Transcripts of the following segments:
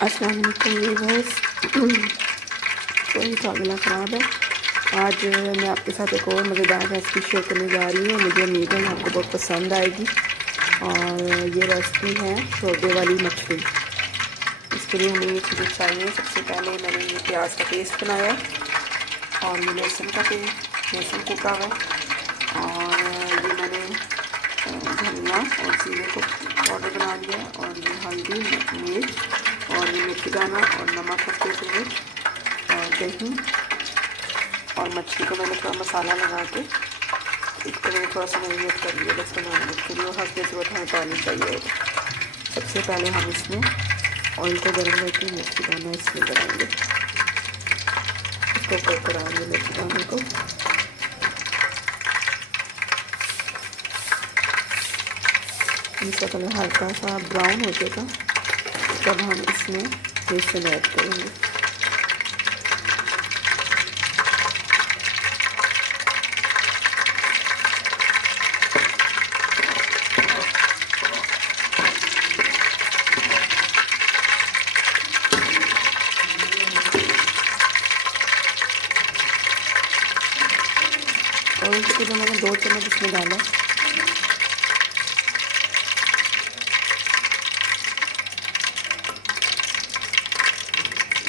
अस्सलाम वालेकुम व्यूअर्स। कोई तो अगला ख़राब है। आज मैं आपके साथ एक और मज़ेदार रेसिपी शेयर करने जा रही हूँ। मुझे उम्मीद है आपको बहुत पसंद आएगी। और ये रेसिपी है शोरबे वाली मछली। इसके लिए हमें ये चीज़ें चाहिए। सबसे पहले मैंने ये प्याज का पेस्ट बनाया और ये लहसुन का पेस्ट, लहसुन कूटा हुआ, और ये मैंने धनिया और जीरे को पाउडर बना लिया, और ये हल्दी, मिर्च, और ये मिर्च दाना और नमक है, मिर्च और दही, और मछली को मैंने थोड़ा मसाला लगा के इसको मैंने थोड़ा सा मैरिनेट कर लिया 10-15 मिनट के लिए। और हल्के ज़रूरत हमें पानी चाहिए होगा। सबसे पहले हम इसमें ऑयल को गर्म करके मिर्ची दाना इसमें डालेंगे। इसको फ्राई कराएंगे मिर्ची दाने को। इसका कलर हल्का सा ब्राउन हो जाएगा तब हम इसमें बेसन ऐड करेंगे। और इसके जो मैंने 2 चम्मच इसमें डाला,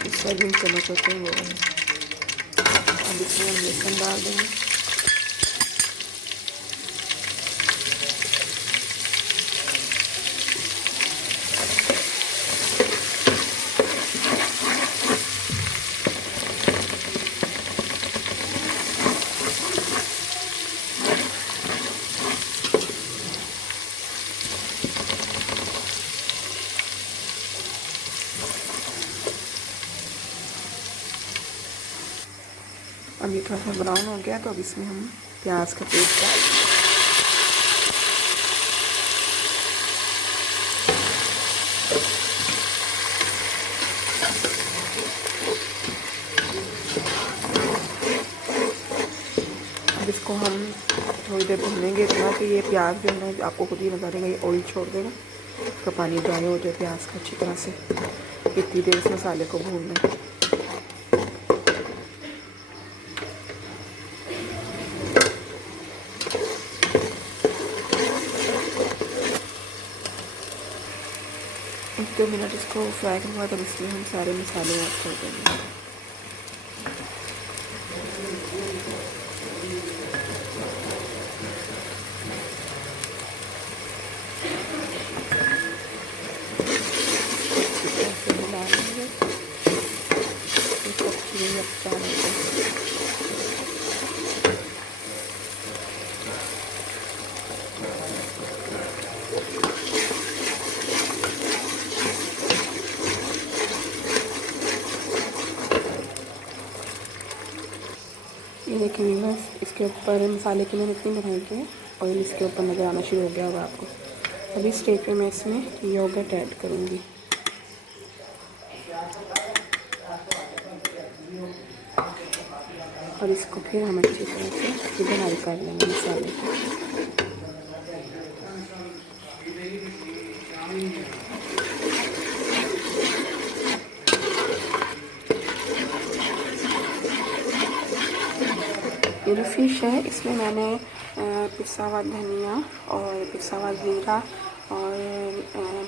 इसका 3 चम्मच होते हैं वो। अब इसमें हम बेसन डाल देंगे। अब ये थोड़ा सा ब्राउन हो गया तो अब इसमें हम प्याज का पेस्ट डाल देंगे। अब इसको हम थोड़ी देर भूनेंगे इतना कि ये प्याज जो है ना आपको खुद ही नजर आएगा, ये ऑयल छोड़ देगा। इसका पानी ड्राई हो जाए प्याज का अच्छी तरह से। इतनी देर इस मसाले को भूनना है। एक 2 मिनट इसको फ्राई करने के बाद अब इसमें हम सारे मसाले ऐड कर देंगे। ऐसे मिला लेंगे तो सब्जी अच्छा लगेगा। ये देखिए बस इसके ऊपर मसाले की मैंने इतनी बनाई की है, ऑयल इसके ऊपर नज़र आना शुरू हो गया होगा आपको। अभी स्टेज पे मैं इसमें योगर्ट ऐड करूँगी। और इसको फिर हम अच्छी तरह से ड्राई कर लेंगे मसाले को। ये जो फ़िश है इसमें मैंने पिसा हुआ धनिया और पिसा हुआ ज़ीरा और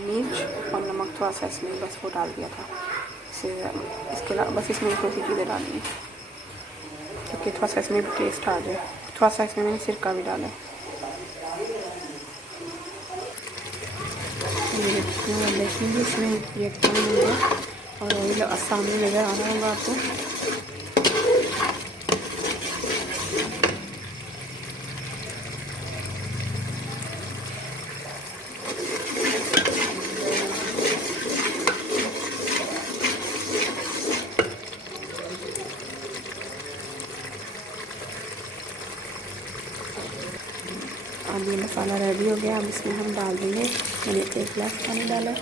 मिर्च और नमक थोड़ा सा इसमें बस वो डाल दिया था। इसके अलावा बस इसमें थोड़ी सी चीज़ें डालनी है ताकि थोड़ा सा इसमें भी टेस्ट आ जाए। थोड़ा सा इसमें मैंने सिरका भी डाला है। ये देखिए इसमें ये कम हो गया और ऑयल सामने नज़र आ रहा होगा आपको। अब ये मसाला रेडी हो गया। अब इसमें हम डाल देंगे, मैंने 1 गिलास पानी डाला।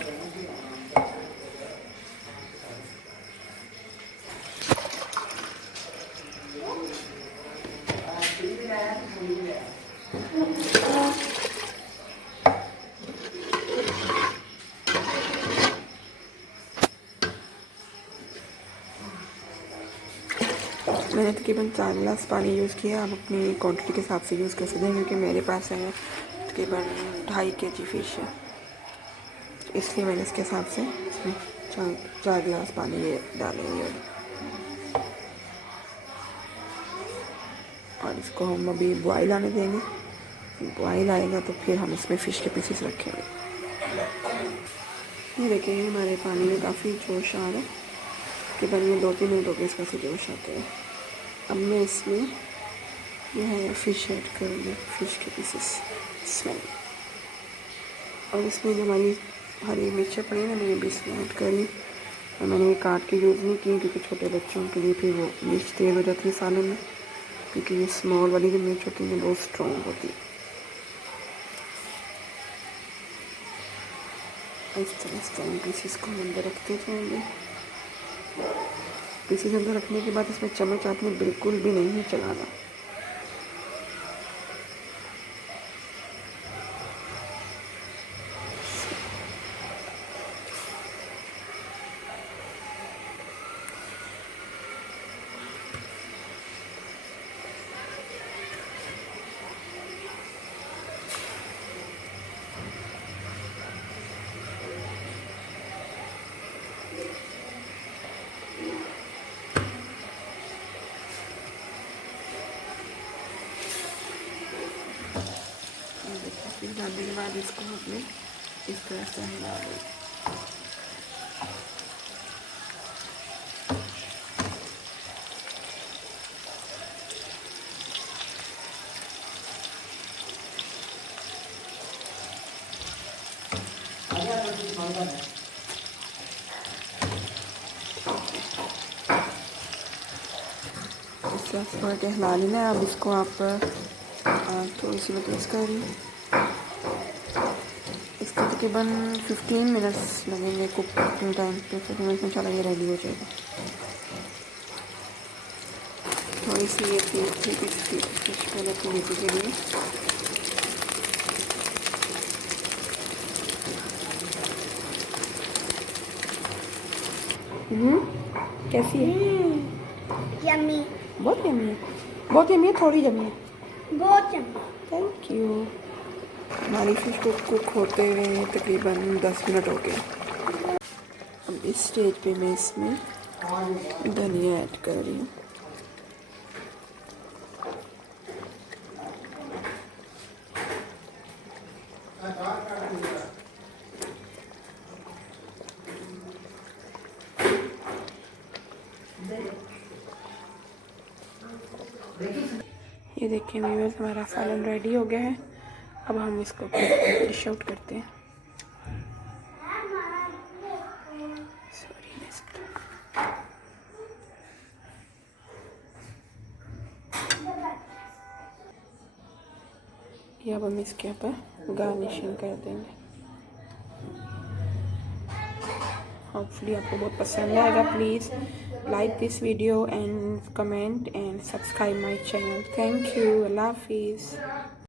मैंने तकरीबन 4 गिलास पानी यूज़ किया। आप अपनी क्वांटिटी के हिसाब से यूज़ कर सकते हैं, क्योंकि मेरे पास है तकरीबन 2.5 kg फ़िश है, इसलिए मैंने इसके हिसाब से इसमें 4 गिलास पानी ये डालेंगे। और इसको हम अभी बॉयल आने देंगे। बॉयल आएगा तो फिर हम इसमें फ़िश के पीसेस रखेंगे। ये देखिए हमारे पानी में काफ़ी जोश आ रहा है कि बन में 2-3 मिनट हो गए इसका से जोश आते हैं। अब मैं इसमें जो है फ़िश ऐड करूँगी, फ़िश के पीसेस इसमें। और इसमें जो हमारी हरी मिर्चें पड़ी ना, मैंने भी इसमें ऐड करी। और मैंने ये काट के यूज़ नहीं की, क्योंकि छोटे बच्चों के लिए फिर वो मिर्च तेज हो जाती है सालन में, क्योंकि ये स्मॉल वाली जो मिर्च होती है बहुत स्ट्रॉन्ग होती है। इस तरह पीसीस को अंदर रखते जाएंगे। पीसीस अंदर रखने के बाद इसमें चम्मच आपने बिल्कुल भी नहीं है चलाना। फिर डालने के बाद इसको हमने इस तरह से हिला दें। इस तरह से थोड़ा हिला लेना है। अब इसको आप थोड़ी सी मैं तेज़ कर रही हूँ। इसको तकरीबन 15 मिनट्स लगेंगे कुकिंग टाइम पे, 15 मिनट में चला ये रेडी हो जाएगा। थोड़ी सी ये थी फिश पहले अपनी बेटी के लिए। कैसी है? यम्मी, बहुत यम्मी है, बहुत यम्मी है, थोड़ी यम्मी है। बहुत यम्मी। Thank you. हमारी फिश को कुक होते हुए तकरीबन 10 मिनट हो गए। अब इस स्टेज पे मैं इसमें धनिया ऐड कर रही हूँ। ये देखिए व्यूअर्स, हमारा सालन रेडी हो गया है। अब हम इसको डिश आउट करते हैं। ये अब हम इसके ऊपर गार्निशिंग कर देंगे। होपफुली आपको बहुत पसंद आएगा। Please like this video and comment and subscribe my channel. Thank you. अल्लाह हाफिज़।